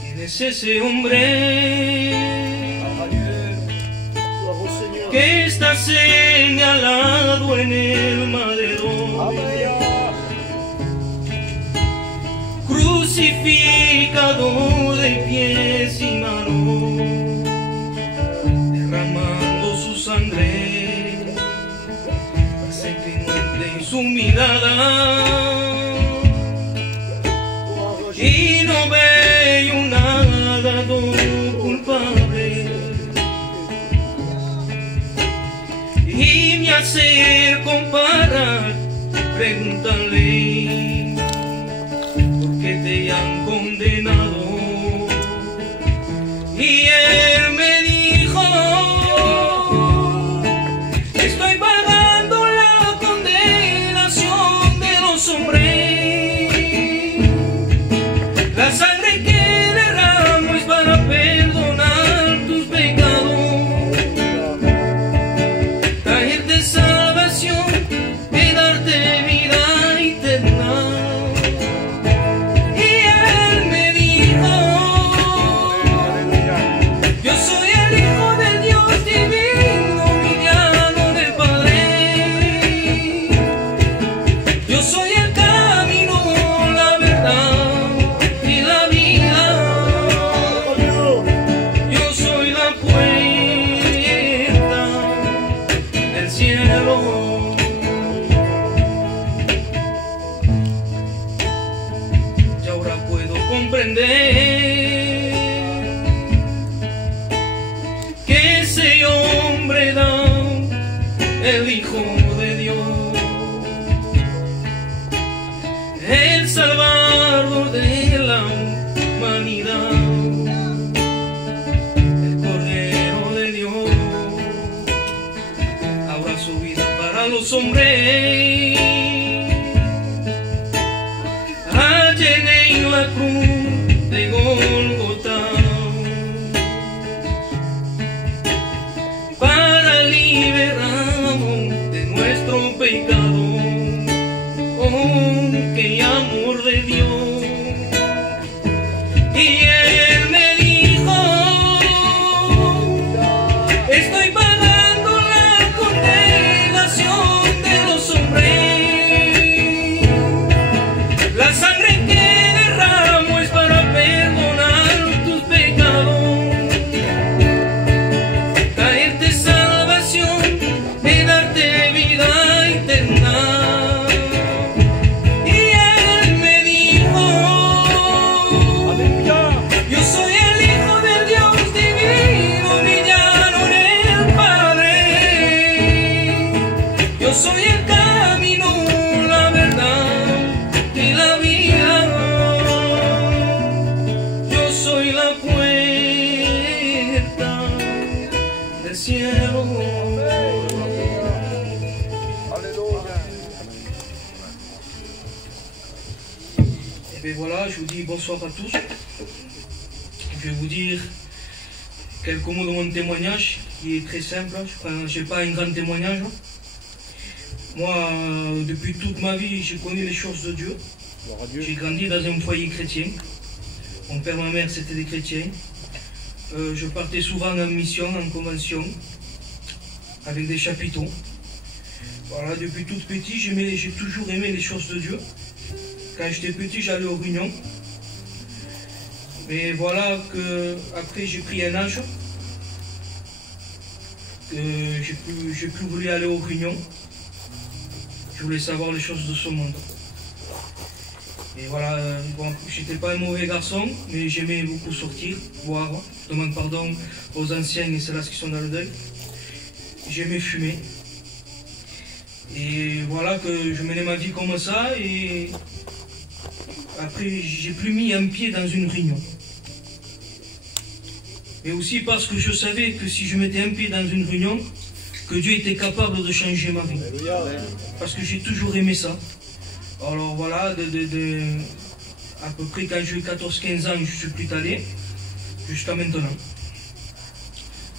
¿Quién es ese hombre que está señalado en el madero, crucificado de pies y manos, derramando su sangre, perseguiente en su mirada, y no veo nada culpable, y me hace comparar, pregúntale por qué te han condenado, y él me dijo: estoy pagando la condenación de los hombres, la sangre que derramo es para perdonar tus pecados, traerte salvación y darte vida eterna. Y él me dijo: yo soy el Hijo de Dios divino, mediano del Padre, yo soy el camino, la verdad y la vida, yo soy la puerta del cielo. Y ahora puedo comprender que ese hombre da el Hijo de Dios, el Salvador de la humanidad, el Cordero de Dios, habrá su vida para los hombres, allá en la cruz de Golgota, para liberarnos de nuestro pecado. Oh, qué amor de Dios. Y él me dijo: estoy pagando la condenación de los hombres, la sangre que derramo es para perdonar tus pecados, traerte salvación y darte vida eterna. Y él me dijo: yo soy el Hijo de Dios divino, mediano del Padre, yo soy el camino, la verdad y la vida, yo soy la puerta del cielo. Et bien voilà, je vous dis bonsoir à tous. Je vais vous dire quelques mots de mon témoignage qui est très simple. Je n'ai pas un grand témoignage. Moi, depuis toute ma vie, j'ai connu les choses de Dieu. J'ai grandi dans un foyer chrétien. Mon père et ma mère, c'était des chrétiens. Je partais souvent en mission, en convention, avec des chapiteaux. Voilà, depuis tout petit, j'ai toujours aimé les choses de Dieu. Quand j'étais petit, j'allais aux réunions. Mais voilà que après j'ai pris un âge. J'ai plus voulu aller aux réunions. Je voulais savoir les choses de ce monde. Et voilà, bon, j'étais pas un mauvais garçon, mais j'aimais beaucoup sortir, boire. Je demande pardon aux anciens et ceux-là qui sont dans le deuil. J'aimais fumer. Et voilà que je menais ma vie comme ça, et après j'ai plus mis un pied dans une réunion. Mais aussi parce que je savais que si je mettais un pied dans une réunion, que Dieu était capable de changer ma vie. Parce que j'ai toujours aimé ça. Alors voilà, à peu près quand j'ai eu 14-15 ans, je suis plus allé, jusqu'à maintenant.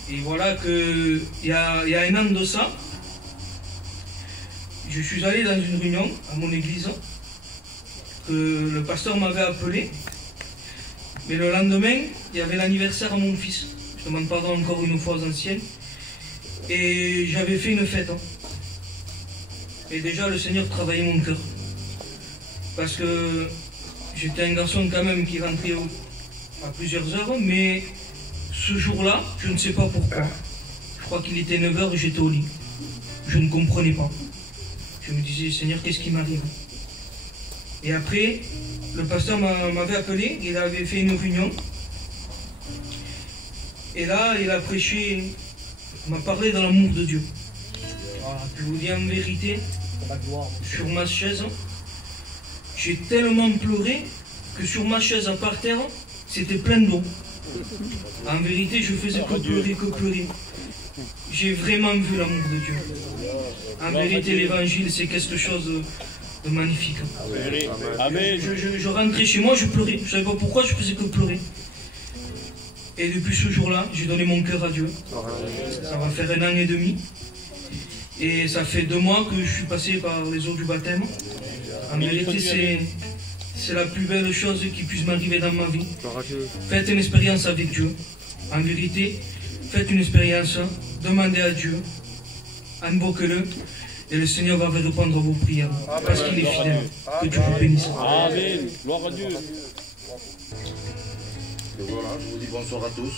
Et voilà qu'il y a un an de ça, je suis allé dans une réunion à mon église, que le pasteur m'avait appelé, mais le lendemain, il y avait l'anniversaire à mon fils. Je demande pardon encore une fois aux anciens. Et j'avais fait une fête. Et déjà, le Seigneur travaillait mon cœur. Parce que j'étais un garçon quand même qui rentrait à plusieurs heures, mais ce jour-là, je ne sais pas pourquoi. Je crois qu'il était 9 h et j'étais au lit. Je ne comprenais pas. Je me disais, Seigneur, qu'est-ce qui m'arrive? Et après, le pasteur m'avait appelé, il avait fait une réunion. Et là, il a prêché, il m'a parlé de l'amour de Dieu. Voilà, je vous dis en vérité, sur ma chaise, j'ai tellement pleuré que sur ma chaise par terre, c'était plein d'eau. En vérité, je faisais que pleurer, que pleurer. J'ai vraiment vu l'amour de Dieu. En vérité, l'évangile, c'est quelque chose de magnifique. Amen. Je rentrais chez moi, je pleurais. Je ne savais pas pourquoi, je faisais que pleurer. Et depuis ce jour-là, j'ai donné mon cœur à Dieu. Ça va faire 1 an et demi. Et ça fait 2 mois que je suis passé par les eaux du baptême. En vérité, c'est la plus belle chose qui puisse m'arriver dans ma vie. Faites une expérience avec Dieu. En vérité, faites une expérience, demandez à Dieu, invoquez-le, et le Seigneur va vous répondre à vos prières. Parce qu'il est fidèle. Que Dieu vous bénisse. Amen. Gloire à Dieu. Et voilà, je vous dis bonsoir à tous.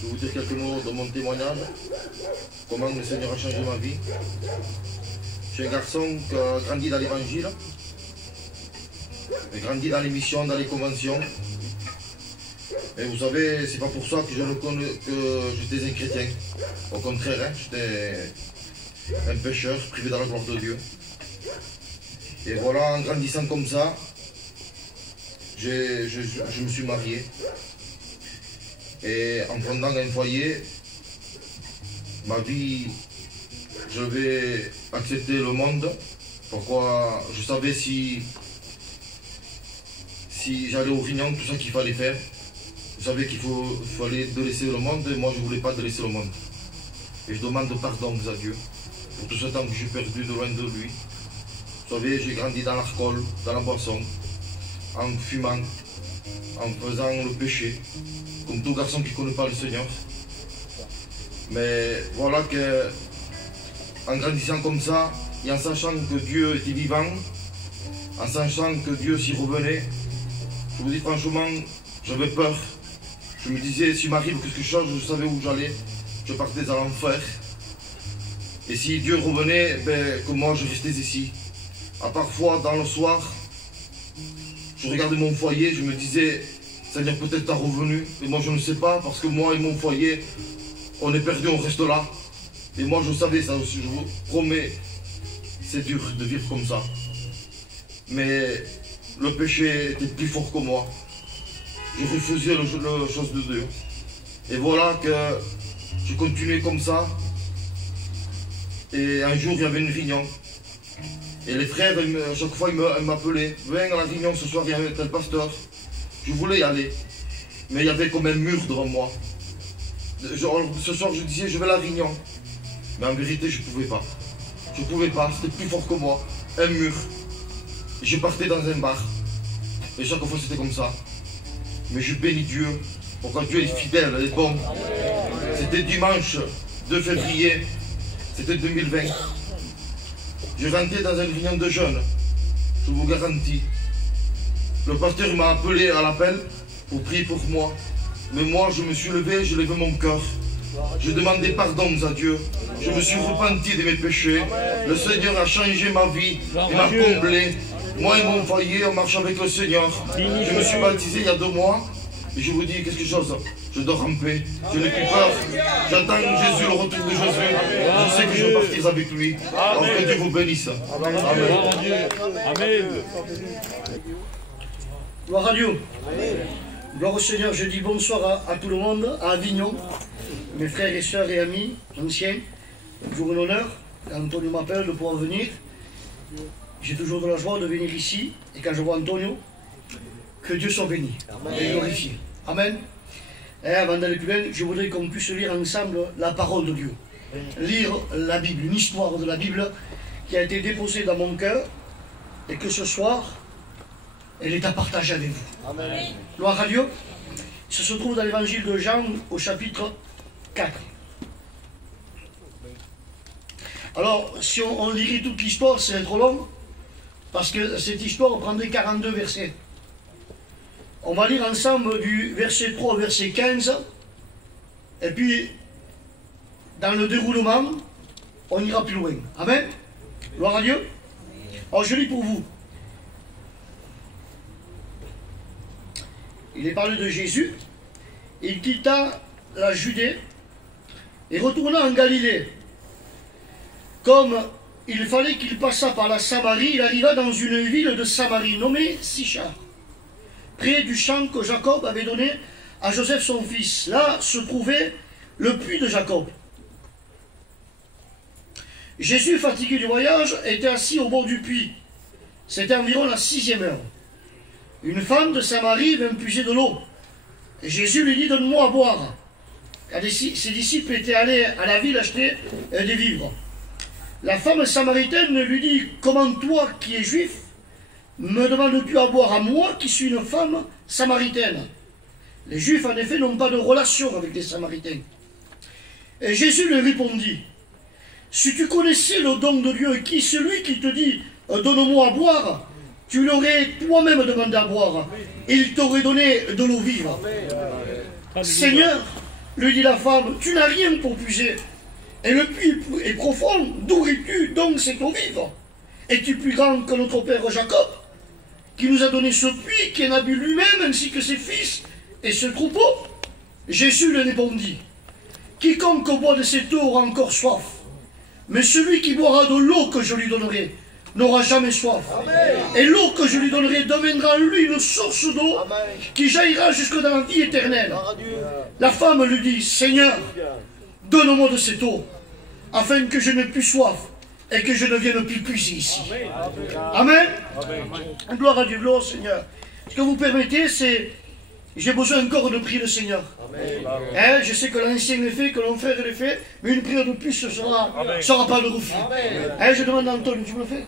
Je vais vous dire quelques mots de mon témoignage. Comment le Seigneur a changé ma vie. Je suis un garçon qui a grandi dans l'évangile. J'ai grandi dans les missions, dans les conventions. Et vous savez, c'est pas pour ça que je reconnais que j'étais un chrétien. Au contraire, hein, j'étais un pécheur privé de la gloire de Dieu. Et voilà, en grandissant comme ça, je me suis marié. Et en fondant un foyer, ma vie, je vais accepter le monde. Pourquoi je savais si j'allais au Vignon, tout ça qu'il fallait faire. Je savais qu'il fallait délaisser le monde, et moi je ne voulais pas délaisser le monde. Et je demande pardon à Dieu pour tout ce temps que j'ai perdu de loin de lui. Vous savez, j'ai grandi dans l'alcool, dans la boisson, en fumant, en faisant le péché, comme tout garçon qui ne connaît pas le Seigneur. Mais voilà que, en grandissant comme ça, et en sachant que Dieu était vivant, en sachant que Dieu s'y revenait, je vous dis franchement, j'avais peur. Je me disais, s'il m'arrive quelque chose, je savais où j'allais. Je partais à l'enfer. Et si Dieu revenait, ben, que moi je restais ici. À parfois, dans le soir, je regardais mon foyer, je me disais, Seigneur, peut-être t'as revenu. Et moi je ne sais pas, parce que moi et mon foyer, on est perdu, on reste là. Et moi je savais ça aussi, je vous promets, c'est dur de vivre comme ça. Mais le péché était plus fort que moi. Je refusais la chose de Dieu. Et voilà que je continuais comme ça. Et un jour, il y avait une réunion. Et les frères, à chaque fois, ils m'appelaient. Viens à la réunion ce soir, il y a un tel pasteur. Je voulais y aller. Mais il y avait comme un mur devant moi. Ce soir, je disais, je vais à la réunion. Mais en vérité, je ne pouvais pas. Je ne pouvais pas, c'était plus fort que moi. Un mur. Et je partais dans un bar. Et chaque fois, c'était comme ça. Mais je bénis Dieu. Pourquoi Dieu est fidèle, il est bon. C'était dimanche 2 février. C'était 2020. Je rentrais dans une réunion de jeunes. Je vous garantis. Le pasteur m'a appelé à l'appel pour prier pour moi. Mais moi, je me suis levé, je levais mon cœur. Je demandais pardon à Dieu. Je me suis repenti de mes péchés. Le Seigneur a changé ma vie. Il m'a comblé. Moi et mon foyer, on marche avec le Seigneur. Je me suis baptisé il y a 2 mois. Et je vous dis quelque chose. Je dors en paix. Je n'ai plus peur. J'attends Jésus, le retour de Jésus. Je sais que je vais partir avec lui. Alors que Dieu vous bénisse. Amen. Amen. Gloire à Dieu. Gloire au Seigneur. Je dis bonsoir à tout le monde, à Avignon, mes frères et sœurs et amis, anciens. Toujours un honneur. Antonio m'appelle de pouvoir venir. J'ai toujours de la joie de venir ici. Et quand je vois Antonio, que Dieu soit béni et glorifié. Amen. Et avant d'aller plus loin, je voudrais qu'on puisse lire ensemble la parole de Dieu. Lire la Bible, une histoire de la Bible qui a été déposée dans mon cœur et que ce soir, elle est à partager avec vous. Amen. Gloire à Dieu. Ça se trouve dans l'évangile de Jean au chapitre 4. Alors, si on lirait toute l'histoire, c'est trop long, parce que cette histoire prendrait 42 versets. On va lire ensemble du verset 3 au verset 15, et puis, dans le déroulement, on ira plus loin. Amen. Gloire à Dieu. Alors, je lis pour vous. Il est parlé de Jésus. Il quitta la Judée et retourna en Galilée. Comme il fallait qu'il passât par la Samarie, il arriva dans une ville de Samarie nommée Sichar, près du champ que Jacob avait donné à Joseph son fils. Là se trouvait le puits de Jacob. Jésus, fatigué du voyage, était assis au bord du puits. C'était environ la 6e heure. Une femme de Samarie vint puiser de l'eau. Et Jésus lui dit, donne-moi à boire. Car ses disciples étaient allés à la ville acheter des vivres. La femme samaritaine lui dit, comment toi qui es juif, me demandes-tu à boire à moi qui suis une femme samaritaine? Les juifs en effet n'ont pas de relation avec les samaritains. Et Jésus lui répondit, si tu connaissais le don de Dieu, qui celui qui te dit, donne-moi à boire, tu l'aurais toi-même demandé à boire, et il t'aurait donné de l'eau vive. Seigneur, lui dit la femme, tu n'as rien pour puiser, et le puits est profond, d'où aurais-tu donc cette eau vive? Es-tu plus grand que notre père Jacob, qui nous a donné ce puits, qui en a bu lui-même, ainsi que ses fils et ce troupeau? Jésus lui répondit, quiconque boit de cette eau aura encore soif, mais celui qui boira de l'eau que je lui donnerai n'aura jamais soif. Amen. Et l'eau que je lui donnerai deviendra en lui une source d'eau qui jaillira jusque dans la vie éternelle. La femme lui dit, Seigneur, donne-moi de cette eau, afin que je n'ai plus soif et que je ne vienne plus puiser ici. Amen. Amen. Gloire à Dieu, gloire au Seigneur. Ce que vous permettez, c'est... J'ai besoin encore de prier le Seigneur. Hein, je sais que l'ancien est fait, que mon frère est fait, mais une prière de plus ne sera pas de refus. Hein, je demande à Antoine, tu me le fais?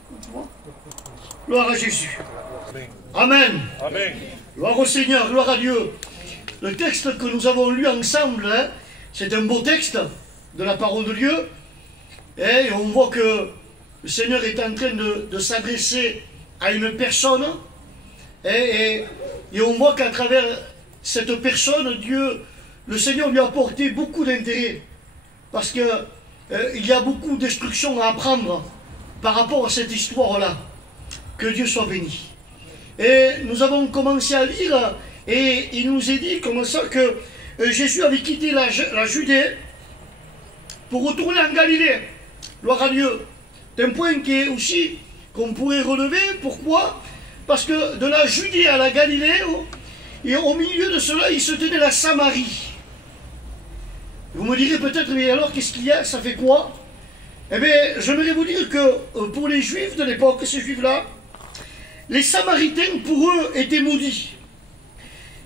Gloire à Jésus. Amen. Amen. Gloire au Seigneur, gloire à Dieu. Le texte que nous avons lu ensemble, hein, c'est un beau texte de la parole de Dieu. Et on voit que le Seigneur est en train de s'adresser à une personne. Et on voit qu'à travers cette personne, Dieu, le Seigneur lui a apporté beaucoup d'intérêt. Parce que il y a beaucoup d'instructions à apprendre par rapport à cette histoire-là. Que Dieu soit béni. Et nous avons commencé à lire, et il nous est dit comme ça que Jésus avait quitté la Judée pour retourner en Galilée. Gloire à Dieu. C'est un point qui est aussi qu'on pourrait relever. Pourquoi? Parce que de la Judée à la Galilée, et au milieu de cela, il se tenait la Samarie. Vous me direz peut-être, mais alors qu'est-ce qu'il y a? Ça fait quoi? Eh bien, j'aimerais vous dire que pour les Juifs de l'époque, ces Juifs-là, les Samaritains, pour eux, étaient maudits.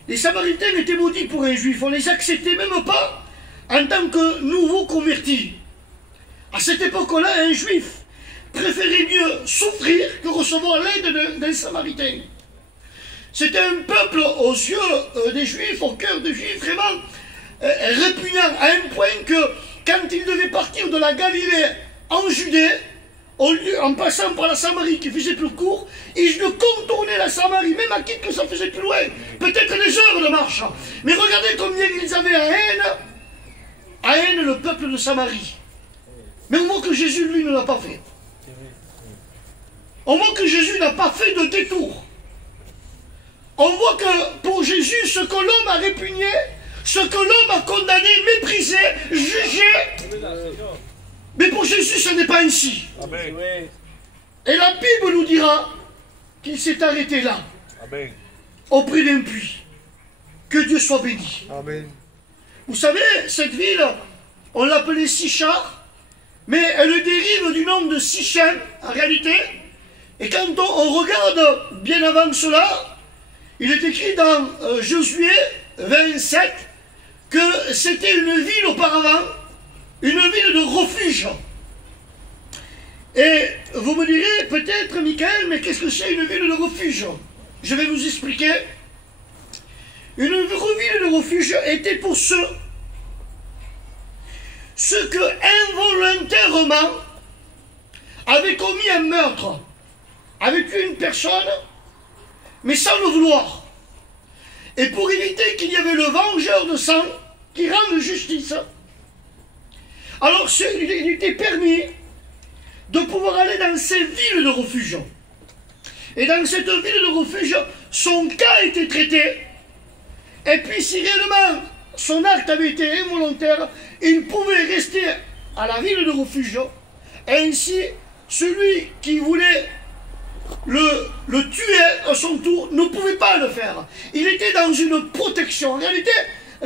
Les Samaritains étaient maudits pour un Juif. On ne les acceptait même pas en tant que nouveaux convertis. À cette époque-là, un Juif préférait mieux souffrir que recevoir l'aide d'un Samaritain. C'était un peuple aux yeux des Juifs, au cœur des Juifs, vraiment répugnant, à un point que quand ils devaient partir de la Galilée en Judée, en passant par la Samarie qui faisait plus court, ils contournaient la Samarie, même à quitte que ça faisait plus loin, peut-être des heures de marche. Mais regardez combien ils avaient à haine le peuple de Samarie. Mais on voit que Jésus, lui, ne l'a pas fait. On voit que Jésus n'a pas fait de détour. On voit que pour Jésus, ce que l'homme a répugné, ce que l'homme a condamné, méprisé, jugé, mais pour Jésus, ce n'est pas ainsi. Amen. Et la Bible nous dira qu'il s'est arrêté là, amen, auprès d'un puits. Que Dieu soit béni. Amen. Vous savez, cette ville, on l'appelait Sichar, mais elle dérive du nom de Sichem, en réalité. Et quand on regarde bien avant cela, il est écrit dans Josué 27 que c'était une ville auparavant, une ville de refuge. Et Vous me direz peut-être, Michael, mais qu'est-ce que c'est une ville de refuge? Je vais vous expliquer. Une ville de refuge était pour ceux que involontairement avaient commis un meurtre, avaient tué une personne, mais sans le vouloir. Et pour éviter qu'il y avait le vengeur de sang qui rende justice, alors il était permis de pouvoir aller dans ces villes de refuge. Et dans cette ville de refuge, son cas était traité. Et puis si réellement son acte avait été involontaire, il pouvait rester à la ville de refuge. Et ainsi, celui qui voulait le tuer à son tour ne pouvait pas le faire. Il était dans une protection. En réalité,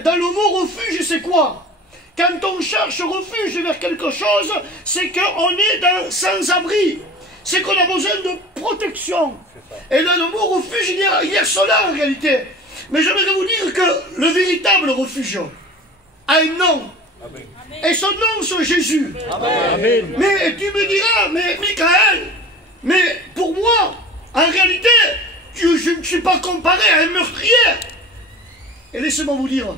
dans le mot refuge, c'est quoi? Quand on cherche refuge vers quelque chose, c'est qu'on est dans sans-abri. C'est qu'on a besoin de protection. Et dans le mot refuge, il y a cela en réalité. Mais j'aimerais vous dire que le véritable refuge a un nom. Amen. Et son nom, c'est Jésus. Amen. Mais tu me diras, mais Michael, mais pour moi, en réalité, je ne suis pas comparé à un meurtrier. Et laissez-moi vous dire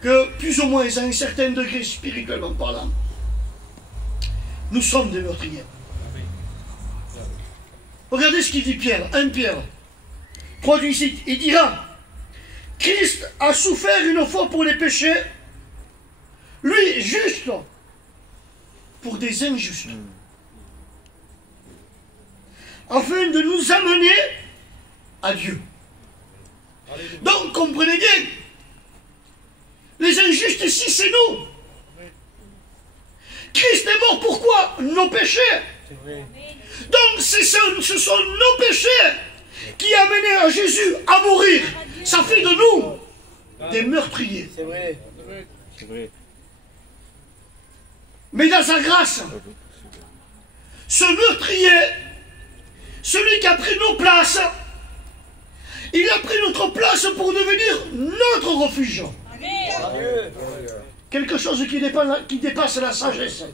que plus ou moins, à un certain degré spirituellement parlant, nous sommes des meurtriers. Regardez ce qu'il dit Pierre, 1 Pierre 3:18, il dira, Christ a souffert une fois pour les péchés, lui juste pour des injustes, afin de nous amener à Dieu. Donc comprenez bien, les injustes ici c'est nous. Christ est mort pourquoi? Nos péchés. Donc ce sont nos péchés qui a amené à Jésus à mourir. Ça fait de nous des meurtriers. C'est vrai. C'est vrai. Mais dans sa grâce, ce meurtrier, celui qui a pris nos places, il a pris notre place pour devenir notre refuge. Quelque chose qui dépasse la sagesse.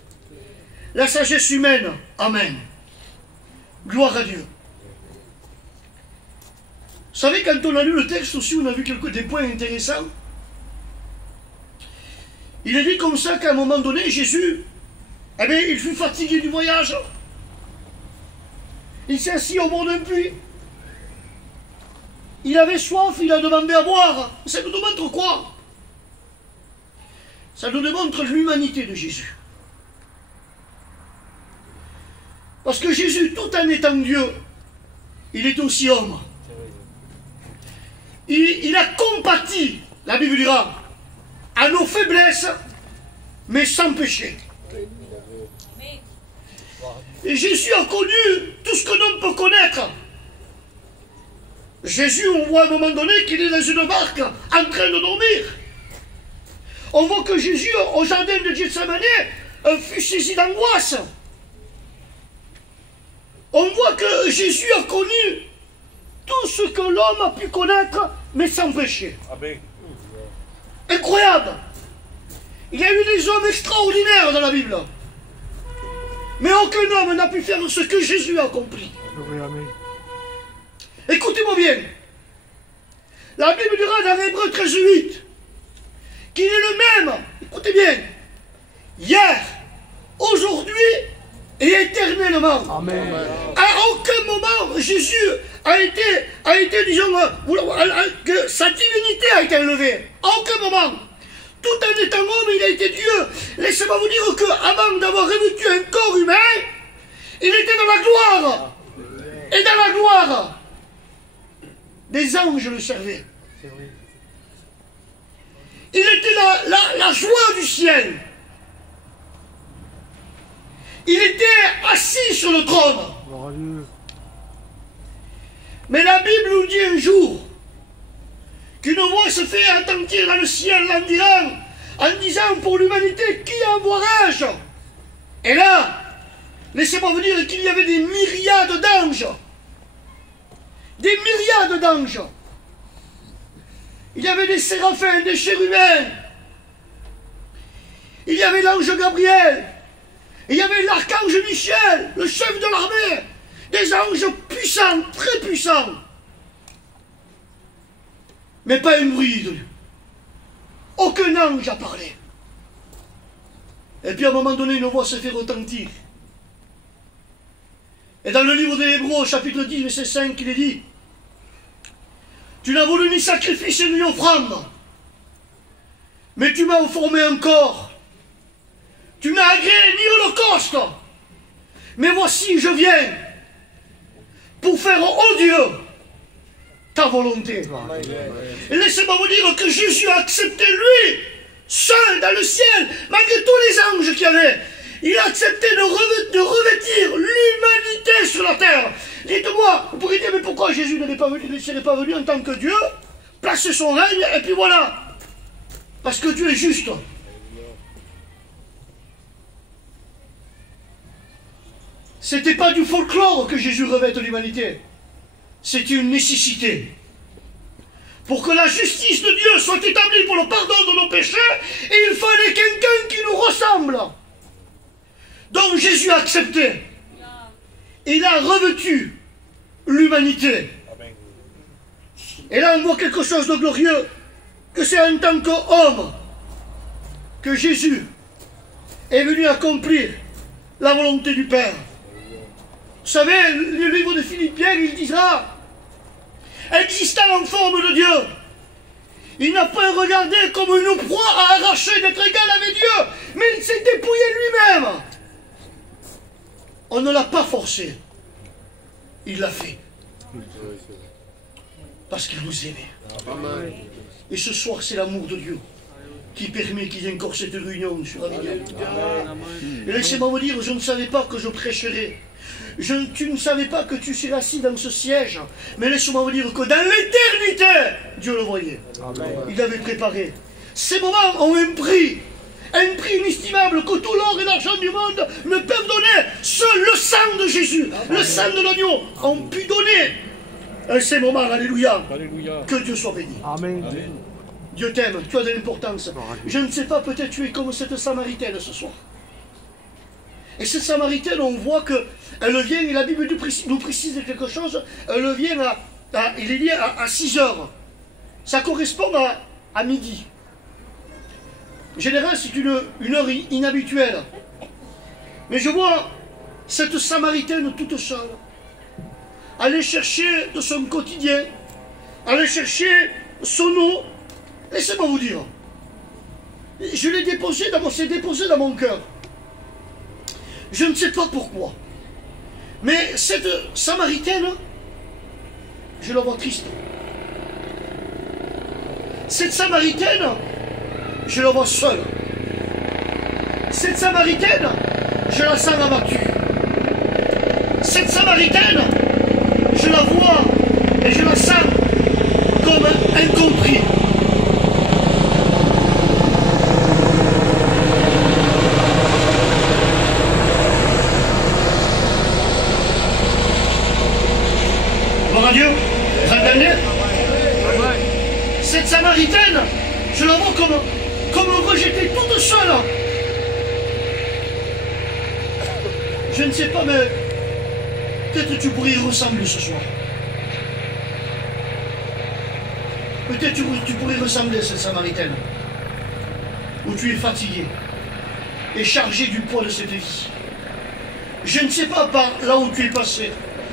La sagesse humaine. Amen. Gloire à Dieu. Vous savez, quand on a lu le texte aussi, on a vu des points intéressants. Il est dit comme ça qu'à un moment donné, Jésus, eh bien, il fut fatigué du voyage. Il s'est assis au bord d'un puits. Il avait soif, il a demandé à boire. Ça nous démontre quoi? Ça nous démontre l'humanité de Jésus. Parce que Jésus, tout en étant Dieu, il est aussi homme. Il a compati, la Bible dira, à nos faiblesses, mais sans péché. Et Jésus a connu tout ce que l'homme peut connaître. Jésus, on voit à un moment donné qu'il est dans une barque en train de dormir. On voit que Jésus, au jardin de Gethsémani, fut saisi d'angoisse. On voit que Jésus a connu tout ce que l'homme a pu connaître, mais sans péché. Amen. Incroyable. Il y a eu des hommes extraordinaires dans la Bible. Mais aucun homme n'a pu faire ce que Jésus a accompli. Écoutez-moi bien. La Bible dira dans Hébreux 13:8 qu'il est le même, écoutez bien, hier, aujourd'hui et éternellement. Amen. À aucun moment, Jésus a été disons, que sa divinité a été enlevée. À aucun moment. Tout en étant homme, il a été Dieu. Laissez-moi vous dire qu'avant d'avoir revêtu un corps humain, il était dans la gloire. Et dans la gloire, des anges le servaient. Il était la joie du ciel. Il était assis sur le trône. Mais la Bible nous dit un jour qu'une voix se fait entendre dans le ciel en disant pour l'humanité, qui envoierai-je? Et là, laissez-moi vous dire qu'il y avait des myriades d'anges. Des myriades d'anges. Il y avait des séraphins, des chérubins. Il y avait l'ange Gabriel. Et il y avait l'archange Michel, le chef de l'armée, des anges puissants, très puissants. Mais pas un bruit de lui. Aucun ange a parlé. Et puis à un moment donné, une voix se fait retentir. Et dans le livre des Hébreux, chapitre 10, verset 5, il est dit: tu n'as voulu ni sacrifice ni offrande, mais tu m'as formé un corps. Tu n'as agréé ni holocauste, mais voici, je viens pour faire, ô Dieu, ta volonté. Et laissez-moi vous dire que Jésus a accepté, lui, seul dans le ciel, malgré tous les anges qu'il y avait. Il a accepté de revêtir l'humanité sur la terre. Dites-moi, vous pourriez dire, mais pourquoi Jésus ne serait pas venu en tant que Dieu, placer son règne, et puis voilà. Parce que Dieu est juste. C'était pas du folklore que Jésus revête l'humanité. C'était une nécessité. Pour que la justice de Dieu soit établie pour le pardon de nos péchés, il fallait quelqu'un qui nous ressemble. Donc Jésus a accepté. Il a revêtu l'humanité. Et là on voit quelque chose de glorieux, que c'est en tant qu'homme que Jésus est venu accomplir la volonté du Père. Vous savez, le livre de Philippiens, il dira, existant en forme de Dieu, il n'a pas regardé comme une proie à arracher d'être égal avec Dieu, mais il s'est dépouillé lui-même. On ne l'a pas forcé. Il l'a fait. Parce qu'il vous aimait. Et ce soir, c'est l'amour de Dieu qui permet qu'il y ait encore cette réunion sur Avignon. Et laissez-moi vous dire, je ne savais pas que je prêcherais. Tu ne savais pas que tu serais assis dans ce siège. Mais laissez-moi vous dire que dans l'éternité, Dieu le voyait. Il avait préparé. Ces moments ont un prix inestimable que tout l'or et l'argent du monde ne peuvent donner. Seul le sang de Jésus, le sang de l'agneau, ont pu donner ces moments. Alléluia. Alléluia. Que Dieu soit béni. Amen. Amen. Dieu t'aime, tu as de l'importance. Je ne sais pas, peut-être tu es comme cette Samaritaine ce soir. Et cette Samaritaine, on voit qu'elle vient, et la Bible nous précise quelque chose, elle vient il est dit à 6 heures. Ça correspond à midi. En général, c'est une heure inhabituelle. Mais je vois cette Samaritaine toute seule aller chercher de son quotidien, aller chercher son eau. Laissez-moi vous dire, je l'ai déposé c'est déposé dans mon cœur. Je ne sais pas pourquoi. Mais cette Samaritaine, je la vois triste. Cette Samaritaine, je la vois seule. Cette Samaritaine, je la sens abattue. Cette Samaritaine, je la vois et je la sens comme incompris. Gloire à Dieu. Vous entendez? Cette Samaritaine, je la vois comme rejetée toute seule. Je ne sais pas, mais peut-être tu pourrais y ressembler ce soir. Peut-être tu pourrais ressembler à cette Samaritaine, où tu es fatigué et chargé du poids de cette vie. Je ne sais pas par là où tu es passé,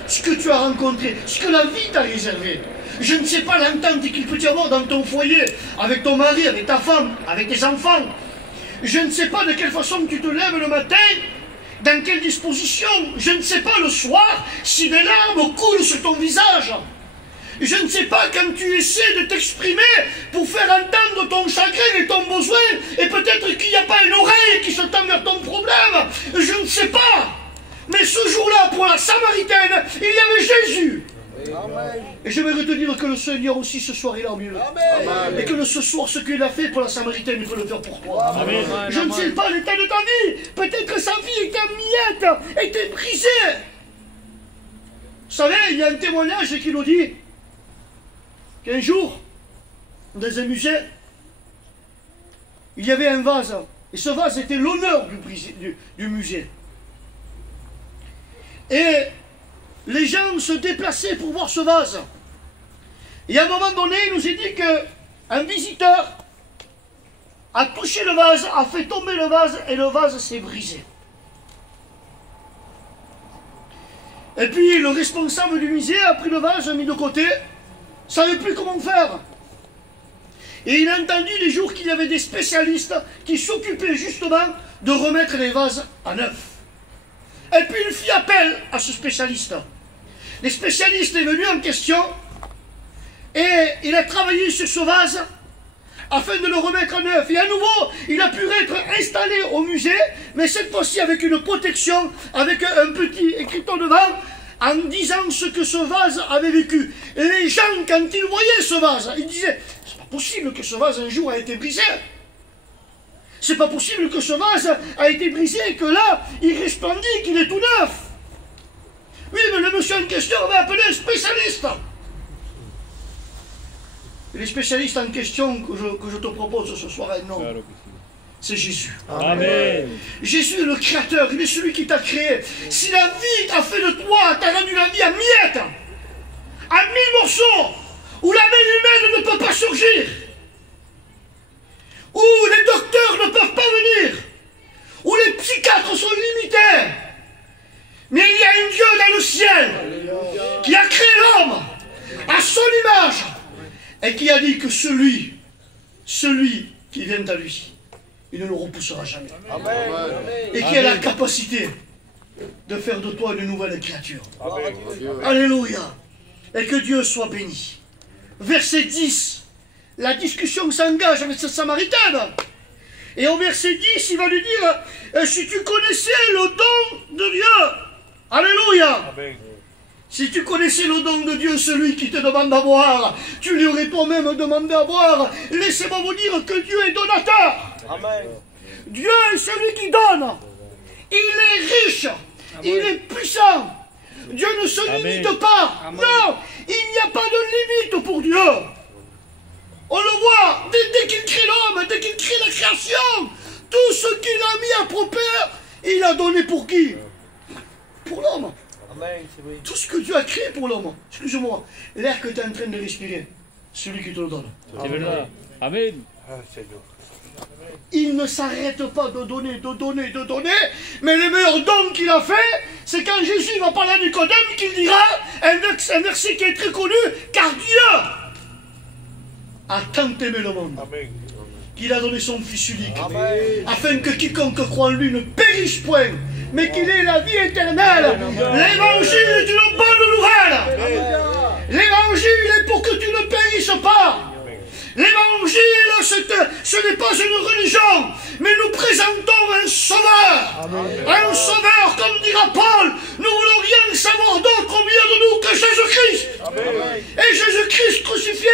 ce que tu as rencontré, ce que la vie t'a réservé. Je ne sais pas l'entente qu'il peut y avoir dans ton foyer, avec ton mari, avec ta femme, avec tes enfants. Je ne sais pas de quelle façon tu te lèves le matin, dans quelle disposition. Je ne sais pas le soir si des larmes coulent sur ton visage. Je ne sais pas quand tu essaies de t'exprimer pour faire entendre ton chagrin et ton besoin, et peut-être qu'il n'y a pas une oreille qui se tend vers ton problème. Je ne sais pas. Mais ce jour-là, pour la Samaritaine, il y avait Jésus. Amen. Et j'aimerais te dire que le Seigneur aussi ce soir il a mieux. Amen. Et que ce soir ce qu'il a fait pour la Samaritaine, il peut le faire pour toi. Amen. Je ne sais pas l'état de ta vie. Peut-être que sa vie était en miettes, était brisée. Vous savez, il y a un témoignage qui nous dit qu'un jour, dans un musée, il y avait un vase. Et ce vase était l'honneur du musée. Et les gens se déplaçaient pour voir ce vase. Et à un moment donné, il nous est dit qu'un visiteur a touché le vase, a fait tomber le vase, et le vase s'est brisé. Et puis le responsable du musée a pris le vase, a mis de côté, ne savait plus comment faire. Et il a entendu des jours qu'il y avait des spécialistes qui s'occupaient justement de remettre les vases à neuf. Et puis il fit appel à ce spécialiste. Le spécialiste est venu en question et il a travaillé sur ce vase afin de le remettre à neuf. Et à nouveau, il a pu être installé au musée, mais cette fois-ci avec une protection, avec un petit écriteau devant, en disant ce que ce vase avait vécu. Et les gens, quand ils voyaient ce vase, ils disaient, c'est pas possible que ce vase un jour a été brisé. C'est pas possible que ce vase a été brisé et que là, il resplendit, qu'il est tout neuf. Oui, mais le monsieur en question avait appelé un spécialiste. Et les spécialistes en question que je te propose ce soir, non, c'est Jésus. Amen. Jésus est le créateur, il est celui qui t'a créé. Si la vie t'a fait de toi, t'a rendu la vie à miettes, à 1000 morceaux, où la main humaine ne peut pas surgir, où les docteurs ne peuvent pas venir, où les psychiatres sont limités, mais il y a un Dieu dans le ciel qui a créé l'homme à son image et qui a dit que celui qui vient à lui, il ne le repoussera jamais. Amen. Et qui a la capacité de faire de toi une nouvelle créature. Amen. Alléluia. Et que Dieu soit béni. Verset 10. La discussion s'engage avec cette Samaritaine. Et au verset 10, il va lui dire, si tu connaissais le don de Dieu. Alléluia. Amen. Si tu connaissais le don de Dieu, celui qui te demande à boire, tu lui aurais toi-même demandé à boire. Laissez-moi vous dire que Dieu est donateur. Amen. Dieu est celui qui donne. Il est riche. Amen. Il est puissant. Dieu ne se limite pas. Amen. Non, il n'y a pas de limite pour Dieu. On le voit, dès qu'il crée l'homme, dès qu'il crée la création, tout ce qu'il a mis à propre, il a donné pour qui? Pour l'homme. Tout ce que Dieu a créé pour l'homme. Excuse-moi, l'air que tu es en train de respirer, celui qui te le donne. Amen. Amen. Il ne s'arrête pas de donner, mais le meilleur don qu'il a fait, c'est quand Jésus va parler à Nicodème, qu'il dira, un verset qui est très connu, car Dieu a tant aimé le monde, qu'il a donné son Fils unique, afin que quiconque croit en lui ne périsse point, mais qu'il ait la vie éternelle. L'évangile est une bonne nouvelle. L'évangile est pour que tu ne périsses pas. L'évangile, ce n'est pas une religion, mais nous présentons un sauveur. Amen. Un sauveur, comme dira Paul. Nous voulons rien savoir d'autre au milieu de nous que Jésus-Christ. Et Jésus-Christ crucifié.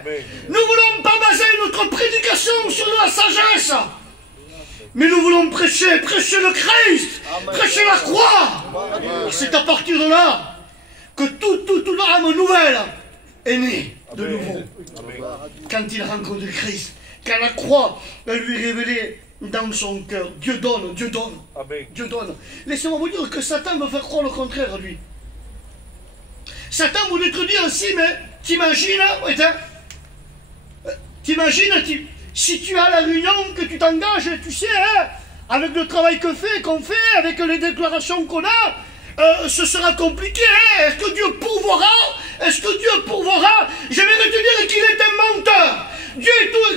Amen. Nous ne voulons pas baser notre prédication sur la sagesse, mais nous voulons prêcher le Christ. Amen. Prêcher la croix. C'est à partir de là que toute âme nouvelle est née de nouveau. Amen. Quand il rencontre le Christ, quand la croix va lui révéler dans son cœur, Dieu donne, Dieu donne. Amen. Dieu donne. Laissez-moi vous dire que Satan veut faire croire le contraire, lui. Satan voulait te dire aussi, mais t'imagines, si tu as la réunion, que tu t'engages, tu sais, hein, avec le travail qu'on fait, avec les déclarations qu'on a, ce sera compliqué. Hein. Est-ce que Dieu pourvoira? Est-ce que Dieu pourvoira? J'aimerais te dire qu'il est un menteur.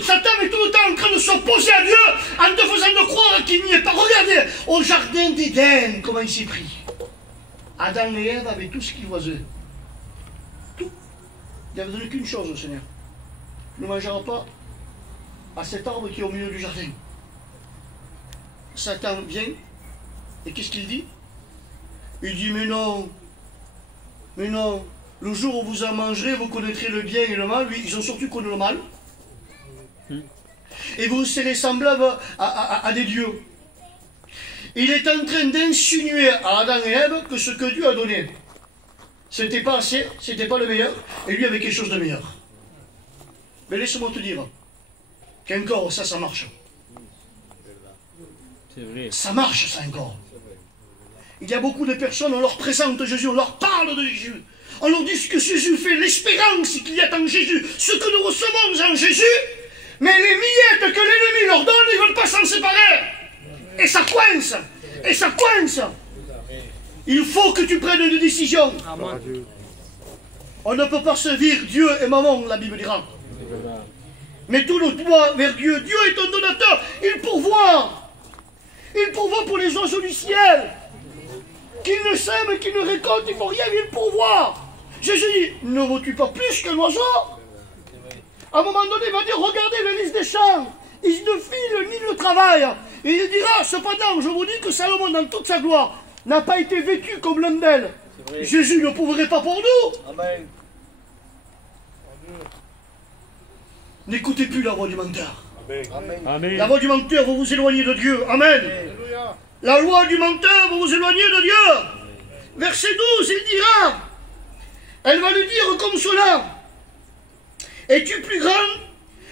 Satan est tout le temps en train de s'opposer à Dieu en te faisant de croire qu'il n'y est pas. Regardez, au jardin d'Éden, comment il s'est pris. Adam et Ève avaient tout ce qu'ils voisaient. Tout. Il n'avait donné qu'une chose au Seigneur. Ne mangera pas à cet arbre qui est au milieu du jardin. Satan vient, et qu'est-ce qu'il dit? Il dit, mais non, le jour où vous en mangerez, vous connaîtrez le bien et le mal. Lui, ils ont surtout connu le mal. Et vous serez semblables à des dieux. Il est en train d'insinuer à Adam et Ève que ce que Dieu a donné, c'était pas assez, c'était pas le meilleur, et lui avait quelque chose de meilleur. Mais laisse-moi te dire qu'encore ça marche. C'est vrai. Ça marche, ça encore. Il y a beaucoup de personnes, on leur présente Jésus, on leur parle de Jésus. On leur dit ce que Jésus fait, l'espérance qu'il y a en Jésus, ce que nous recevons en Jésus. Mais les miettes que l'ennemi leur donne, ils ne veulent pas s'en séparer. Et ça coince. Et ça coince. Il faut que tu prennes une décision. On ne peut pas servir Dieu et maman, la Bible dira. Mais tout le toit vers Dieu. Dieu est un donateur. Il pourvoit. Il pourvoit pour les oiseaux du ciel. Qu'ils ne sèment, qu'ils ne récoltent, il ne faut rien, il pourvoit. Jésus dit, ne vaux-tu pas plus qu'un oiseau? À un moment donné, il va dire, regardez le lys des champs. Ils ne filent ni ne travaillent. Et il dira, cependant, je vous dis que Salomon, dans toute sa gloire, n'a pas été vêtu comme l'un d'elles. Jésus ne pourrait pas pour nous. Amen. N'écoutez plus la voix du menteur. Amen. Amen. La voix du menteur, vous vous éloignez de Dieu. Amen. La loi du menteur, vous vous éloignez de Dieu. Verset 12, il dira, elle va lui dire comme cela, es-tu plus grand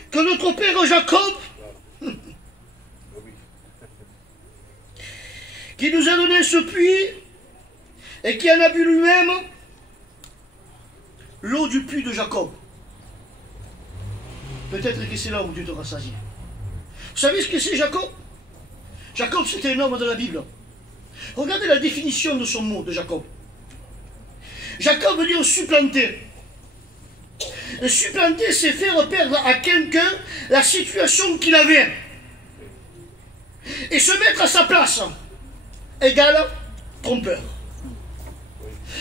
que notre père Jacob, qui nous a donné ce puits et qui en a bu lui-même l'eau du puits de Jacob. Peut-être que c'est là où Dieu te rassasier. Vous savez ce que c'est Jacob? Jacob, c'était un homme de la Bible. Regardez la définition de son mot, de Jacob. Jacob veut dire supplanter. Le supplanter, c'est faire perdre à quelqu'un la situation qu'il avait. Et se mettre à sa place. Égal trompeur.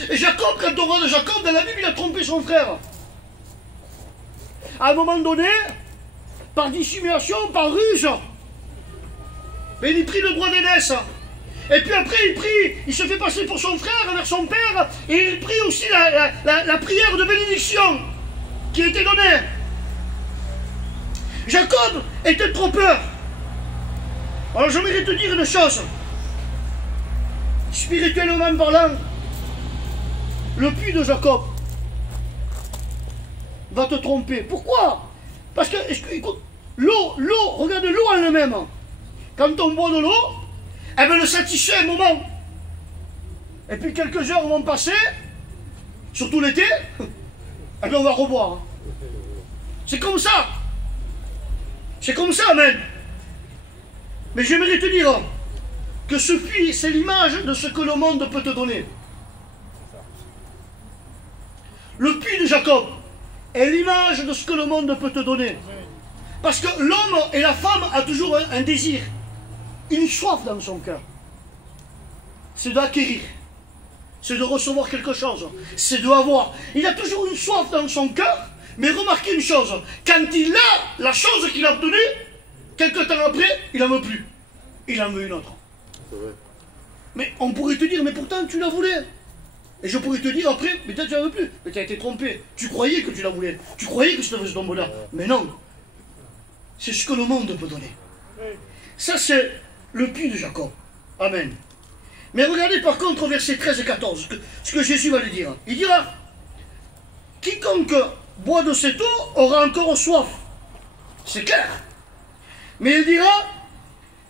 Et Jacob, quand on voit de Jacob, dans la Bible, il a trompé son frère. À un moment donné, par dissimulation, par ruse, mais il prit le droit d'aînesse. Et puis après, il se fait passer pour son frère, vers son père, et il prit aussi la prière de bénédiction qui était donnée. Jacob était trompeur. Alors j'aimerais te dire une chose. Spirituellement parlant, le puits de Jacob va te tromper. Pourquoi? Parce que, écoute, l'eau, regarde l'eau en elle-même. Quand on boit de l'eau, elle me le satisfait un moment. Et puis quelques heures vont passer, surtout l'été, et puis on va reboire. C'est comme ça. C'est comme ça, amen. Mais j'aimerais te dire que ce puits, c'est l'image de ce que le monde peut te donner. Le puits de Jacob est l'image de ce que le monde peut te donner. Parce que l'homme et la femme ont toujours un désir, une soif dans son cœur. C'est d'acquérir, c'est de recevoir quelque chose, c'est de avoir. Il a toujours une soif dans son cœur, mais remarquez une chose, quand il a la chose qu'il a obtenue, quelque temps après, il n'en veut plus. Il en veut une autre. Mais on pourrait te dire, mais pourtant tu la voulais. Et je pourrais te dire après, mais toi tu n'en veux plus. Mais tu as été trompé. Tu croyais que tu la voulais. Tu croyais que c'était ton bonheur. Mais non. C'est ce que le monde peut donner. Ça c'est le puits de Jacob. Amen. Mais regardez par contre versets 13 et 14, ce que Jésus va lui dire. Il dira, quiconque boit de cette eau aura encore soif. C'est clair. Mais il dira,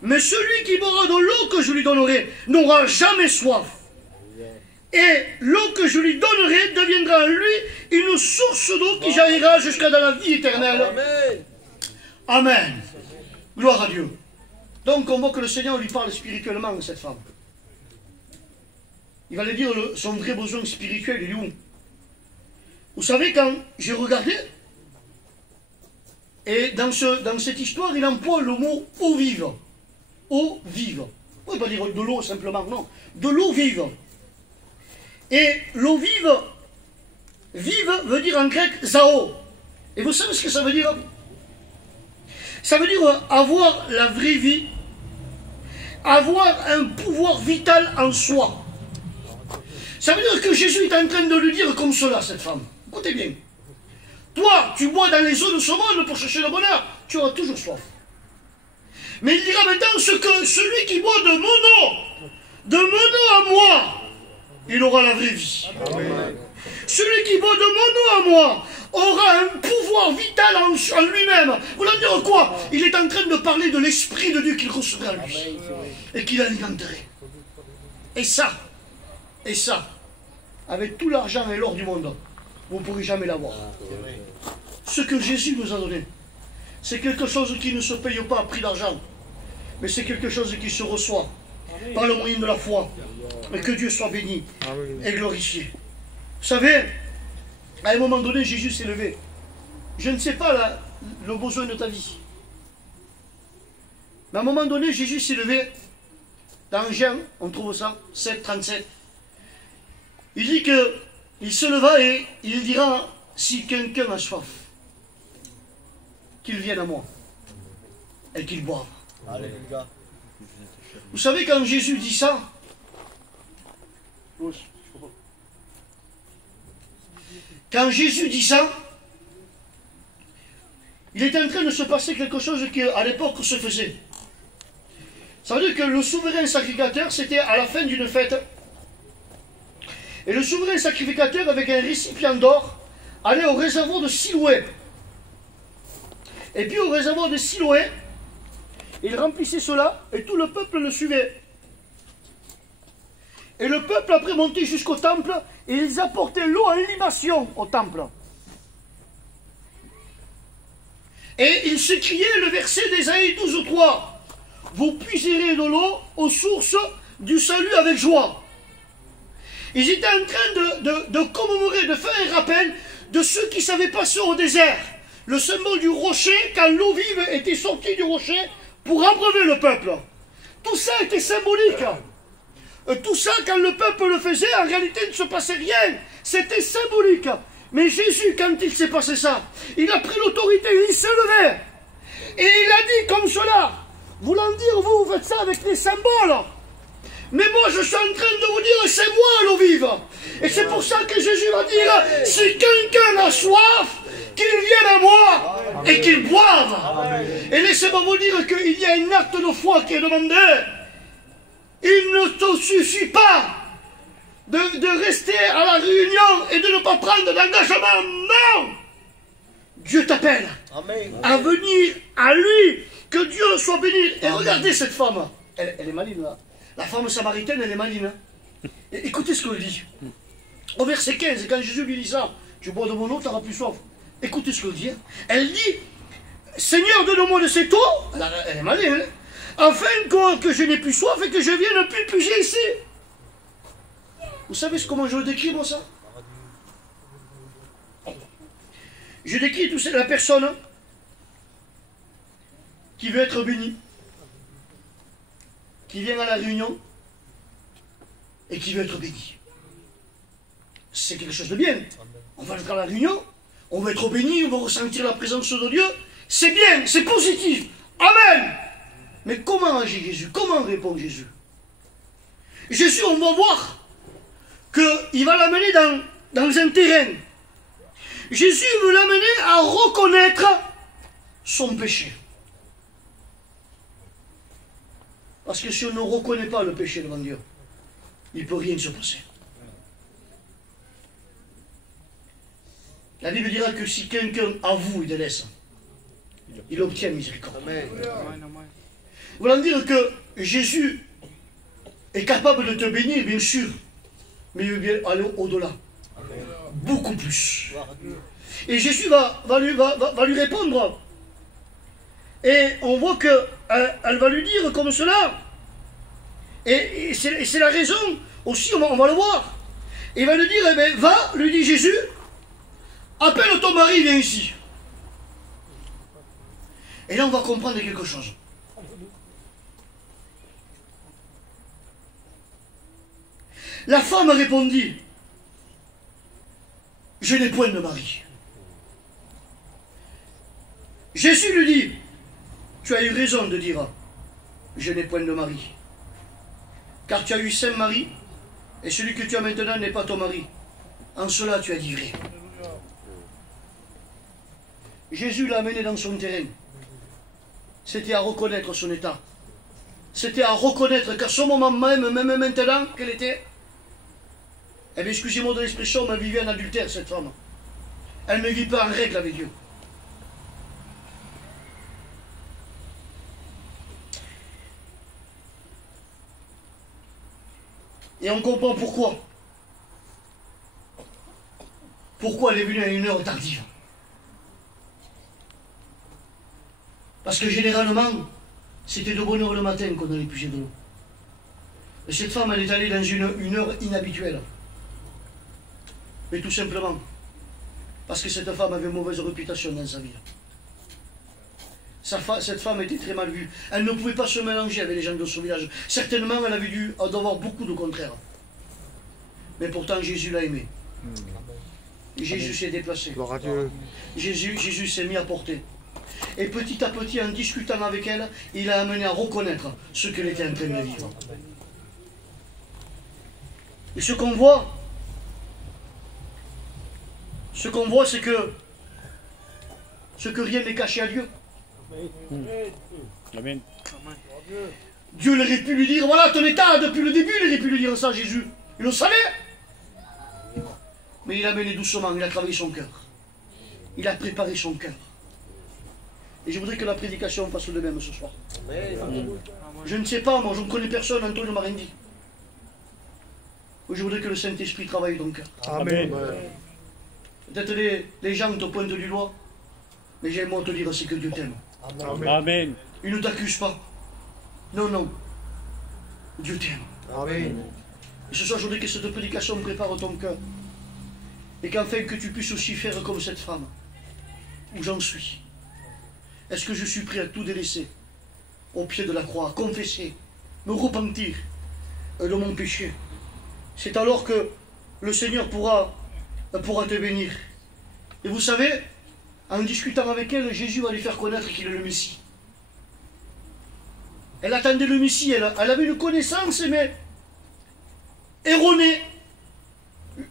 mais celui qui boira de l'eau que je lui donnerai n'aura jamais soif. Et l'eau que je lui donnerai deviendra en lui une source d'eau qui jaillira jusqu'à dans la vie éternelle. Amen. Amen. Gloire à Dieu. Donc on voit que le Seigneur lui parle spirituellement à cette femme. Il va lui dire son vrai besoin spirituel, il est où? Vous savez, quand j'ai regardé, et dans cette histoire, il emploie le mot eau vive. Eau vive. On ne peut pas dire de l'eau simplement, non. De l'eau vive. Et l'eau vive, vive veut dire en grec zao. Et vous savez ce que ça veut dire? Ça veut dire avoir la vraie vie, avoir un pouvoir vital en soi. Ça veut dire que Jésus est en train de lui dire comme cela, cette femme. Écoutez bien. Toi, tu bois dans les eaux de ce monde pour chercher le bonheur, tu auras toujours soif. Mais il dira maintenant celui qui boit de mon eau à moi, il aura la vraie vie. Amen. Celui qui boit de mon eau à moi aura un pouvoir vital en lui-même. Vous voulez dire quoi? Il est en train de parler de l'Esprit de Dieu qu'il recevrait en lui et qu'il alimenterait. Et ça, avec tout l'argent et l'or du monde, vous ne pourrez jamais l'avoir. Ce que Jésus nous a donné, c'est quelque chose qui ne se paye pas à prix d'argent, mais c'est quelque chose qui se reçoit par le moyen de la foi. Et que Dieu soit béni et glorifié. Vous savez, à un moment donné, Jésus s'est levé. Je ne sais pas le besoin de ta vie. Mais à un moment donné, Jésus s'est levé. Dans Jean, on trouve ça, 7, 37. Il dit qu'il se leva et il dira, si quelqu'un a soif, qu'il vienne à moi et qu'il boive. Alléluia. Vous savez, quand Jésus dit ça, il est en train de se passer quelque chose qui à l'époque se faisait. Ça veut dire que le souverain sacrificateur, c'était à la fin d'une fête. Et le souverain sacrificateur, avec un récipient d'or, allait au réservoir de Siloé. Et puis au réservoir de Siloé, il remplissait cela et tout le peuple le suivait. Et le peuple après montait jusqu'au temple et ils apportaient l'eau en libation au temple. Et il se criait le verset d'Ésaïe 12:3. Vous puiserez de l'eau aux sources du salut avec joie. Ils étaient en train de commémorer, de faire un rappel de ceux qui savaient passer au désert. Le symbole du rocher, quand l'eau vive était sortie du rocher pour abreuver le peuple. Tout ça était symbolique. Tout ça, quand le peuple le faisait, en réalité, il ne se passait rien. C'était symbolique. Mais Jésus, quand il s'est passé ça, il a pris l'autorité, il s'est levé. Et il a dit comme cela, voulant dire, vous faites ça avec des symboles. Mais moi, je suis en train de vous dire, c'est moi l'eau vive. Et c'est pour ça que Jésus va dire, si quelqu'un a soif, qu'il vienne à moi et qu'il boive. Et laissez-moi vous dire qu'il y a un acte de foi qui est demandé. Il ne te suffit pas de rester à la réunion et de ne pas prendre d'engagement. Non! Dieu t'appelle à venir à lui. Que Dieu soit béni. Et regardez cette femme. Elle est maligne là. La femme samaritaine, elle est maligne. Et écoutez ce qu'elle dit. Au verset 15, quand Jésus lui dit ça, tu bois de mon eau, tu n'auras plus soif. Écoutez ce qu'elle dit. Elle dit, Seigneur, donne-moi de cette eau. Elle est maligne. Afin que je n'ai plus soif et que je vienne plus puiser ici. Vous savez comment je le décris, moi, ça? Je décris tout ça, la personne qui veut être bénie, qui vient à la réunion et qui veut être béni. C'est quelque chose de bien. On va être à la réunion, on va être béni, on va ressentir la présence de Dieu. C'est bien, c'est positif. Amen. Mais comment agit Jésus? Comment répond Jésus? Jésus, on va voir qu'il va l'amener dans un terrain. Jésus veut l'amener à reconnaître son péché. Parce que si on ne reconnaît pas le péché devant Dieu, il ne peut rien se passer. La Bible dira que si quelqu'un avoue et délaisse, il obtient miséricorde. Amen. Voulant dire que Jésus est capable de te bénir, bien sûr, mais il veut bien aller au-delà. Beaucoup plus. Et Jésus va lui répondre. Et on voit qu'elle va lui dire comme cela. Et c'est la raison aussi, on va le voir. Et il va lui dire, eh bien, va, lui dit Jésus, appelle ton mari, viens ici. Et là, on va comprendre quelque chose. La femme répondit, je n'ai point de mari. Jésus lui dit, tu as eu raison de dire, je n'ai point de mari. Car tu as eu 5 maris, et celui que tu as maintenant n'est pas ton mari. En cela, tu as dit vrai. Jésus l'a amené dans son terrain. C'était à reconnaître son état. C'était à reconnaître qu'à ce moment même maintenant, qu'elle était... Eh bien, excusez-moi de l'expression, mais elle vivait en adultère, cette femme. Elle ne vit pas en règle avec Dieu. Et on comprend pourquoi. Pourquoi elle est venue à une heure tardive? Parce que généralement, c'était de bonne heure le matin qu'on allait puiser de l'eau. Et cette femme, elle est allée dans une heure inhabituelle. Mais tout simplement, parce que cette femme avait une mauvaise réputation dans sa vie. Cette femme était très mal vue. Elle ne pouvait pas se mélanger avec les gens de son village. Certainement, elle avait dû avoir beaucoup de contraires. Mais pourtant, Jésus l'a aimée. Jésus s'est déplacé. Gloire à Dieu. Jésus s'est mis à porter. Et petit à petit, en discutant avec elle, il a amené à reconnaître ce qu'elle était en train de vivre. Et ce qu'on voit, c'est que rien n'est caché à Dieu. Amen. Dieu aurait pu lui dire, voilà ton état, depuis le début, il aurait pu lui dire ça à Jésus. Il le savait. Mais il a mené doucement, il a travaillé son cœur. Il a préparé son cœur. Et je voudrais que la prédication fasse de même ce soir. Je ne sais pas, moi, je ne connais personne, Antoine ne m'a rien dit. Je voudrais que le Saint-Esprit travaille ton cœur. Amen. Peut-être les gens te pointent du doigt, mais j'aimerais te dire, c'est que Dieu t'aime. Amen. Il ne t'accuse pas. Non, non. Dieu t'aime. Amen. Et ce soir, je voudrais que cette prédication prépare ton cœur. Et qu'enfin que tu puisses aussi faire comme cette femme. Où j'en suis. Est-ce que je suis prêt à tout délaisser au pied de la croix, à confesser, me repentir de mon péché? C'est alors que le Seigneur pourra te bénir. Et vous savez, en discutant avec elle, Jésus va lui faire connaître qu'il est le Messie. Elle attendait le Messie, elle avait une connaissance, mais erronée.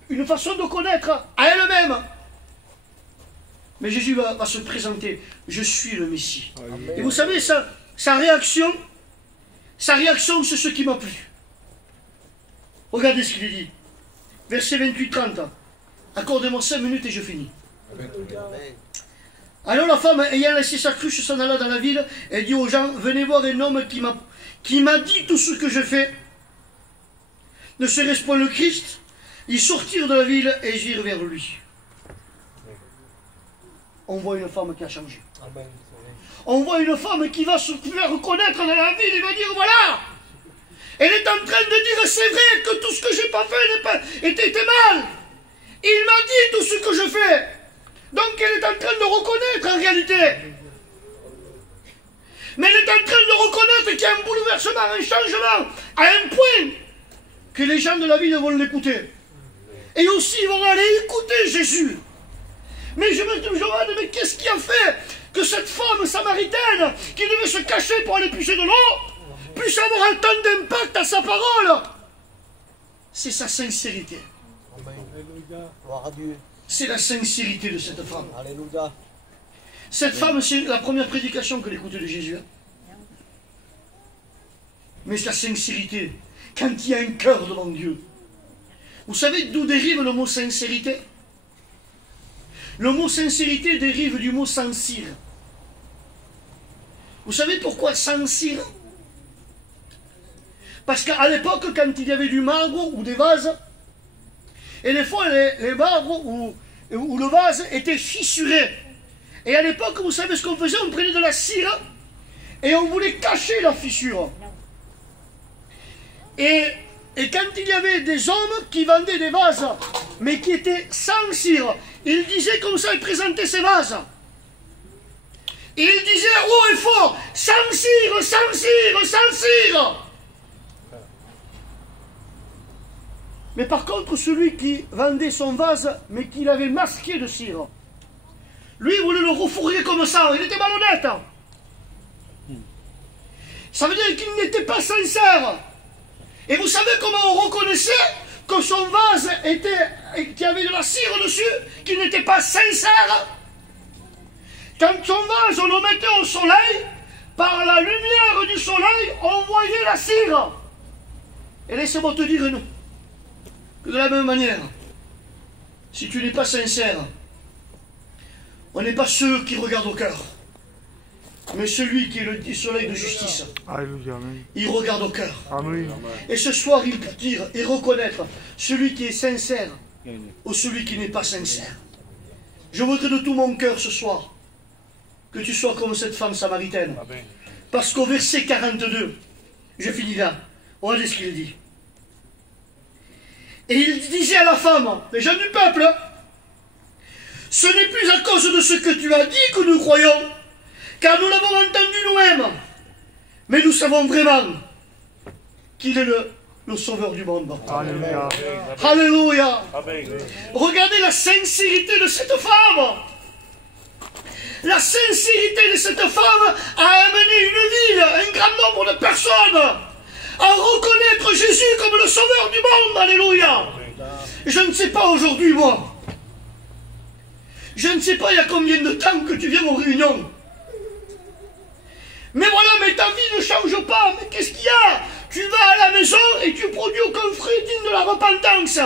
Une façon de connaître à elle-même. Mais Jésus va se présenter. Je suis le Messie. Amen. Et vous savez, sa réaction, c'est ce qui m'a plu. Regardez ce qu'il dit. Verset 28-30. Accordez-moi 5 minutes et je finis. Amen. Alors la femme, ayant laissé sa cruche, s'en alla dans la ville et dit aux gens, venez voir un homme qui m'a dit tout ce que je fais. Ne serait-ce pas le Christ? Ils sortirent de la ville et virent vers lui. On voit une femme qui a changé. On voit une femme qui va se faire reconnaître dans la ville et va dire, voilà, elle est en train de dire, c'est vrai que tout ce que j'ai pas fait était mal. Il m'a dit tout ce que je fais. Donc elle est en train de reconnaître en réalité. Mais elle est en train de reconnaître qu'il y a un bouleversement, un changement, à un point que les gens de la ville vont l'écouter. Et aussi ils vont aller écouter Jésus. Mais je me demande, mais qu'est-ce qui a fait que cette femme samaritaine, qui devait se cacher pour aller puiser de l'eau, puisse avoir un tant d'impact à sa parole? C'est sa sincérité. Alléluia. Gloire à Dieu. C'est la sincérité de cette femme. Alléluia. Cette femme, c'est la première prédication qu'elle écoutait de Jésus. Mais sa sincérité, quand il y a un cœur devant Dieu. Vous savez d'où dérive le mot sincérité? Le mot sincérité dérive du mot sancir. Vous savez pourquoi sancir? Parce qu'à l'époque, quand il y avait du marbre ou des vases, et des fois les marbres ou le vase était fissuré. Et à l'époque, vous savez ce qu'on faisait? On prenait de la cire et on voulait cacher la fissure. Et quand il y avait des hommes qui vendaient des vases, mais qui étaient sans cire, ils disaient comme ça, ils présentaient ces vases. Et ils disaient haut et fort, sans cire, sans cire, sans cire. Mais par contre, celui qui vendait son vase, mais qui l'avait masqué de cire, lui, il voulait le refourguer comme ça, il était malhonnête. Ça veut dire qu'il n'était pas sincère. Et vous savez comment on reconnaissait que son vase qu'il y avait de la cire dessus, qu'il n'était pas sincère? Quand son vase, on le mettait au soleil, par la lumière du soleil, on voyait la cire. Et laissez-moi te dire que de la même manière, si tu n'es pas sincère, on n'est pas ceux qui regardent au cœur. Mais celui qui est le soleil de justice, Alléluia. Amen. il regarde au cœur. Amen. Et ce soir, il peut dire et reconnaître celui qui est sincère ou celui qui n'est pas sincère. Je voudrais de tout mon cœur ce soir que tu sois comme cette femme samaritaine. Parce qu'au verset 42, je finis là, regardez ce qu'il dit. Et il disait à la femme, les gens du peuple, ce n'est plus à cause de ce que tu as dit que nous croyons, car nous l'avons entendu nous-mêmes. Mais nous savons vraiment qu'il est le sauveur du monde. Alléluia. Alléluia. Amen. Regardez la sincérité de cette femme. La sincérité de cette femme a amené une ville, un grand nombre de personnes à reconnaître Jésus comme le sauveur du monde. Alléluia. Je ne sais pas aujourd'hui, moi. Je ne sais pas il y a combien de temps que tu viens aux réunions. Mais voilà, mais ta vie ne change pas. Mais qu'est-ce qu'il y a? Tu vas à la maison et tu produis aucun fruit digne de la repentance.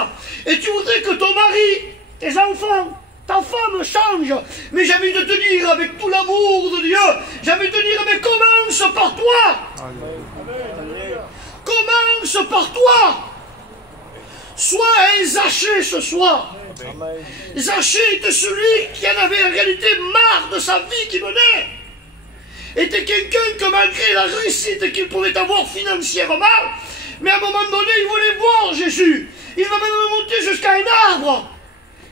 Et tu voudrais que ton mari, tes enfants, ta femme change. Mais j'ai envie de te dire, avec tout l'amour de Dieu, j'ai envie de te dire, mais commence par toi. Commence par toi. Sois un Zachée ce soir. Zachée était celui qui en avait en réalité marre de sa vie qui menait. Était quelqu'un que malgré la réussite qu'il pouvait avoir financièrement, mais à un moment donné, il voulait voir Jésus. Il va même monter jusqu'à un arbre.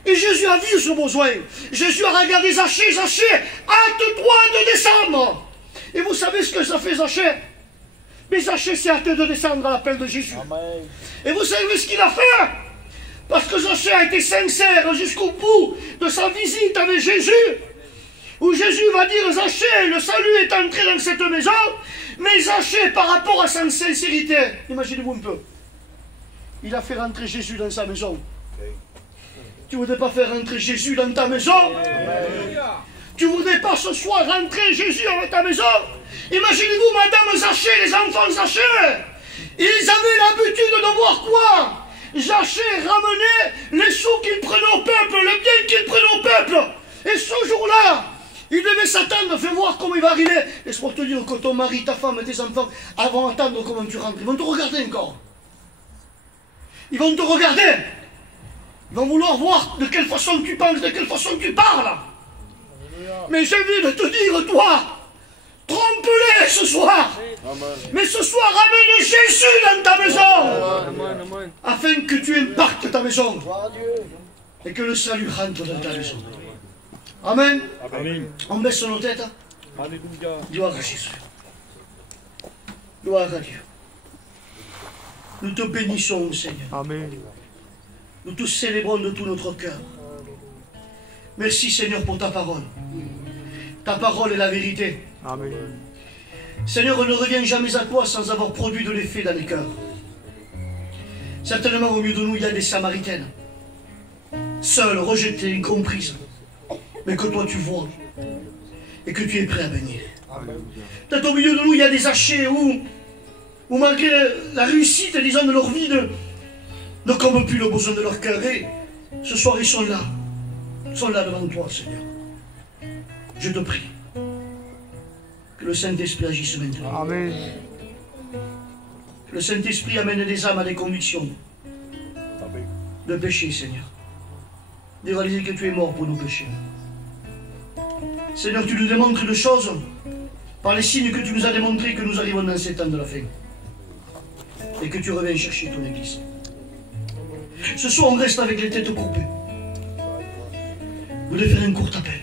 Et Jésus a vu ce besoin. Jésus a regardé Zachée, Zachée, hâte-toi de descendre. Et vous savez ce que ça fait Zachée? Mais Zachée s'est hâté de descendre à l'appel de Jésus. Amen. Et vous savez ce qu'il a fait? Parce que Zachée a été sincère jusqu'au bout de sa visite avec Jésus. Où Jésus va dire, Zachée, le salut est entré dans cette maison, mais Zachée, par rapport à sa sincérité, imaginez-vous un peu, il a fait rentrer Jésus dans sa maison. Tu ne voudrais pas faire rentrer Jésus dans ta maison? Tu ne voudrais pas ce soir rentrer Jésus dans ta maison? Imaginez-vous Madame Zachée, les enfants Zachée, ils avaient l'habitude de voir quoi? Zachée ramenait les sous qu'il prenait au peuple, le bien qu'il prenait au peuple. Et ce jour-là, il devait s'attendre, fais voir comment il va arriver. Laisse-moi te dire que ton mari, ta femme et tes enfants vont attendre comment tu rentres. Ils vont te regarder encore. Ils vont te regarder. Ils vont vouloir voir de quelle façon tu penses, de quelle façon tu parles. Mais j'ai envie de te dire, toi, trompe-les ce soir. Mais ce soir, ramène Jésus dans ta maison. Afin que tu impactes ta maison. Gloire à Dieu. Et que le salut rentre dans ta maison. Amen. Amen. On baisse nos têtes. Alléluia. Gloire à Jésus. Gloire à Dieu. Nous te bénissons, Seigneur. Amen. Nous te célébrons de tout notre cœur. Merci, Seigneur, pour ta parole. Ta parole est la vérité. Amen. Seigneur, on ne revient jamais à toi sans avoir produit de l'effet dans les cœurs. Certainement, au milieu de nous, il y a des Samaritaines. Seules, rejetées, incomprises. Mais que toi, tu vois. Et que tu es prêt à bénir. Peut-être au milieu de nous, il y a des Zachées où malgré la réussite, disons, de leur vie, ne comblent plus le besoin de leur cœur. Et ce soir, ils sont là. Ils sont là devant toi, Seigneur. Je te prie que le Saint-Esprit agisse maintenant. Amen. Que le Saint-Esprit amène des âmes à des convictions de péché, Seigneur. De réaliser que tu es mort pour nos péchés. Seigneur, tu nous démontres de choses par les signes que tu nous as démontrés que nous arrivons dans ces temps de la fin. Et que tu reviens chercher ton Église. Ce soir, on reste avec les têtes coupées. Vous voulez faire un court appel.